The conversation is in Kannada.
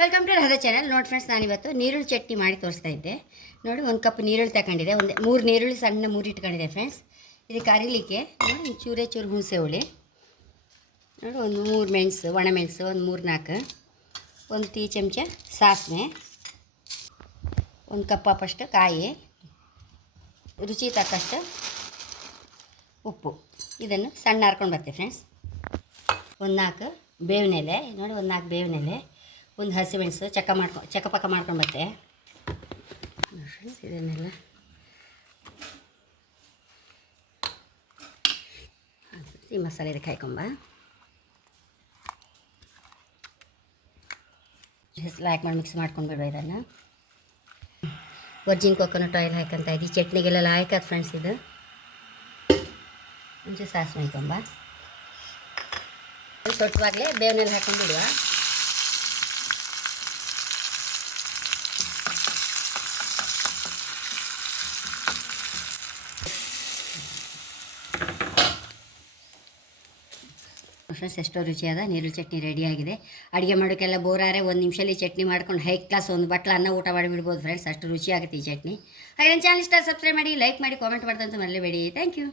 Welcome to Radha channel. ನೋಡಿ ಫ್ರೆಂಡ್ಸ್, ನಾನಿವತ್ತು ನೀರುಳ್ಳಿ ಚಟ್ನಿ ಮಾಡಿ ತೋರಿಸ್ತಾ ಇದ್ದೆ. ನೋಡಿ, ಒಂದು ಕಪ್ ನೀರುಳ್ಳಿ ತಗೊಂಡಿದೆ, ಒಂದು 3 ನೀರುಳ್ಳಿ ಸಣ್ಣ 3 ಇಟ್ಕೊಂಡಿದೆ ಫ್ರೆಂಡ್ಸ್. ಇದಕ್ಕೆ ಅರಿಲಿಕ್ಕೆ ನೋಡಿ ಚೂರೇ ಚೂರು ಹುಣಸೆ ಹುಳಿ, ನೋಡಿ ಒಂದು 3 ಮೆಣಸು, ಒಣಮೆಣಸು ಒಂದು 3-4, ಒಂದು ಟೀ ಚಮಚ ಸಾಸಿವೆ, ಒಂದು ಕಪ್ಪಷ್ಟು ಕಾಯಿ, ರುಚಿ ತಕ್ಕಷ್ಟು ಉಪ್ಪು. ಇದನ್ನು ಸಣ್ಣ ಹಾರ್ಕೊಂಡು ಬರ್ತೀವಿ ಫ್ರೆಂಡ್ಸ್. ಒಂದು 4 ಬೇವಿನ ಎಲೆ, ನೋಡಿ ಒಂದು 4 ಬೇವಿನ ಎಲೆ, ಒಂದು ಹಸಿಮೆಣಸು ಚಕ್ಕಪಕ್ಕ ಮಾಡ್ಕೊಂಡು ಬತ್ತೆ ಫ್ರೆಂಡ್ಸ್. ಇದನ್ನೆಲ್ಲ ಈ ಮಸಾಲೆ ಇದಕ್ಕೆ ಹಾಕೊಂಬ ಲೈಕ್ ಮಾಡಿ ಮಿಕ್ಸ್ ಮಾಡ್ಕೊಂಡು ಬಿಡುವ. ಇದನ್ನು ವರ್ಜಿನ್ ಕೊಕೊನಟ್ ಆಯಿಲ್ ಹಾಕಂತ ಇದ್ದೀವಿ. ಚಟ್ನಿಗೆಲ್ಲ ಲಾಯ್ಕದು ಫ್ರೆಂಡ್ಸ್. ಇದು ಮುಂಚೆ ಸಾಸಿವೆ ಹಾಕೊಂಬ, ಸ್ವಲ್ಪವಾಗಲೇ ಬೇವಿನಲ್ಲಿ ಹಾಕೊಂಡು ಬಿಡುವ. ಫ್ರೆಂಡ್ಸ್, ಎಷ್ಟೋ ರುಚಿಯಾದ ನೀರುಳ್ಳಿ ಚಟ್ನಿ ರೆಡಿಯಾಗಿದೆ. ಅಡುಗೆ ಮಾಡೋಕ್ಕೆಲ್ಲ ಬೋರಾರೆ 1 ನಿಮಿಷದಲ್ಲಿ ಚಟ್ನಿ ಮಾಡ್ಕೊಂಡು ಹೈ ಕ್ಲಾಸ್ ಒಂದು ಬಟ್ಲ ಅನ್ನ ಊಟ ಮಾಡಿಬಿಡ್ಬೋದು ಫ್ರೆಂಡ್ಸ್. ಅಷ್ಟು ರುಚಿಯಾಗುತ್ತೆ ಈ ಚಟ್ನಿ. ಹಾಗೆ ನನ್ನ ಚಾನಲ್ ಇಷ್ಟ ಸಬ್ಸ್ಕ್ರೈಬ್ ಮಾಡಿ, ಲೈಕ್ ಮಾಡಿ, ಕಾಮೆಂಟ್ ಮಾಡ್ದಂತೂ ಮರಲೇಬೇಡಿ. Thank you.